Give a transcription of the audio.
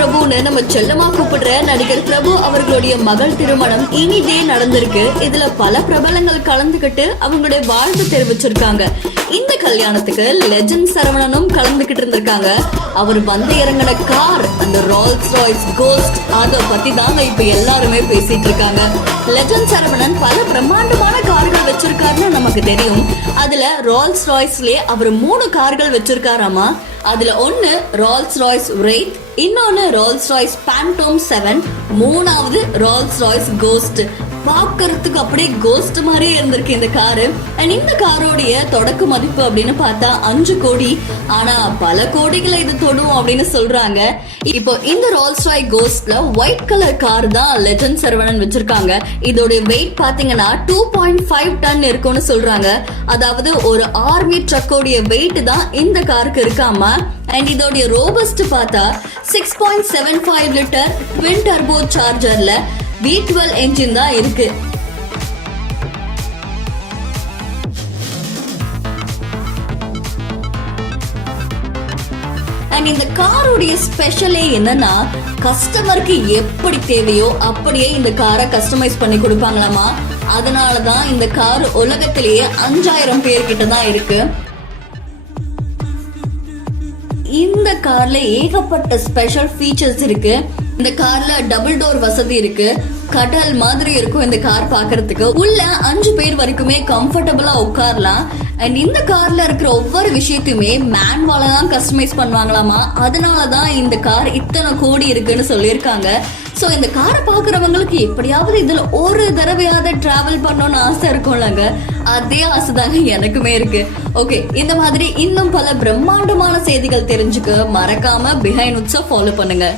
பிரபுன்னு நம்ம செல்லமா கூப்பிடுற நடிகர் பிரபு அவர்களுடைய மகள் திருமணம் இனிதே நடந்திருக்கு. இதுல பல பிரபலங்கள் கலந்துகிட்டு அவங்களுடைய வாழ்த்து தெரிவிச்சிருக்காங்க. இந்த கல்யாணத்துக்கு லெஜண்ட் சரவணனும் கலந்துகிட்டு இருந்திருக்காங்க. அவர் வந்து இறங்கின கார் அந்த ரோல்ஸ் ராய்ஸ் கோஸ்ட், அத பத்தி தாங்க இப்ப எல்லாருமே பேசிட்டு இருக்காங்க. லெஜண்ட் சரவணன் பல பிரம்மாண்டமான கார்கள் வச்சிருக்காருன்னு நமக்கு தெரியும். அதுல ரோல்ஸ் ராய்ஸ்லயே அவர் 3 கார்கள் வச்சிருக்காராமா. அதுல ஒன்னு ரோல்ஸ் ராய்ஸ் ரெய்த், இன்னொன்னு ரோல்ஸ் ராய்ஸ் பேண்டோம் 7, மூணாவது ரோல்ஸ் ராய்ஸ் கோஸ்ட். பாக்குறதுக்கு அப்படியே கோஸ்ட் மாதிரியே இருந்திருக்கு இந்த காரு. அண்ட் இந்த காரோடைய தொடக்க மதிப்பு அப்படின்னு பார்த்தா 5 கோடி. ஆனா பல கோடிகளை இது தொடும் அப்படின்னு சொல்றாங்க. இப்போ இந்த ரோல்ஸ் ராய் கோஸ்ட்ல ஒயிட் கலர் கார் தான் லெஜண்ட் சரவணன் வச்சிருக்காங்க. இதோட வெயிட் பாத்தீங்கன்னா 2.5 டன் இருக்கும்னு சொல்றாங்க. அதாவது ஒரு ஆர்மி ட்ரக்கோடைய வெயிட் தான் இந்த காருக்கு இருக்காமா. அண்ட் இதோடைய ரோபஸ்ட் பார்த்தா 6.75 லிட்டர் ட்வின் டர்போ சார்ஜர்ல V12 என்ஜின் தான் இருக்கு. அண்ட் இந்த காரோடைய ஸ்பெஷலே என்னன்னா, கஸ்டமருக்கு எப்படி தேவையோ அப்படியே இந்த காரை கஸ்டமைஸ் பண்ணி கொடுப்பாங்களாமா. அதனாலதான் இந்த கார் உலகத்திலேயே 5000 பேர்கிட்ட தான் இருக்கு. இந்த கார்ல ஏகப்பட்ட ஸ்பெஷல் ஃபீச்சர்ஸ் இருக்கு. இந்த கார்ல டபுள் டோர் வசதி இருக்கு. கடல் மாதிரி இருக்கும் இந்த கார் பாக்குறதுக்கு. உள்ள 5 பேர் வரைக்குமே கம்ஃபர்டபுளா உட்காரலாம். அண்ட் இந்த கார்ல இருக்கிற ஒவ்வொரு விஷயத்தையுமே மேன்வால தான் கஸ்டமைஸ் பண்ணுவாங்களாமா. அதனாலதான் இந்த கார் இத்தனை கோடி இருக்குன்னு சொல்லியிருக்காங்க. சோ இந்த காரை பாக்குறவங்களுக்கு எப்படியாவது இதுல ஒரு தடவையாவது டிராவல் பண்ணணும்னு ஆசை இருக்கும்லங்க. அதே ஆசைதாங்க எனக்குமே இருக்கு. ஓகே, இந்த மாதிரி இன்னும் பல பிரம்மாண்டமான செய்திகள் தெரிஞ்சுக்க மறக்காம பிஹைண்ட் உட்ஸை ஃபாலோ பண்ணுங்க.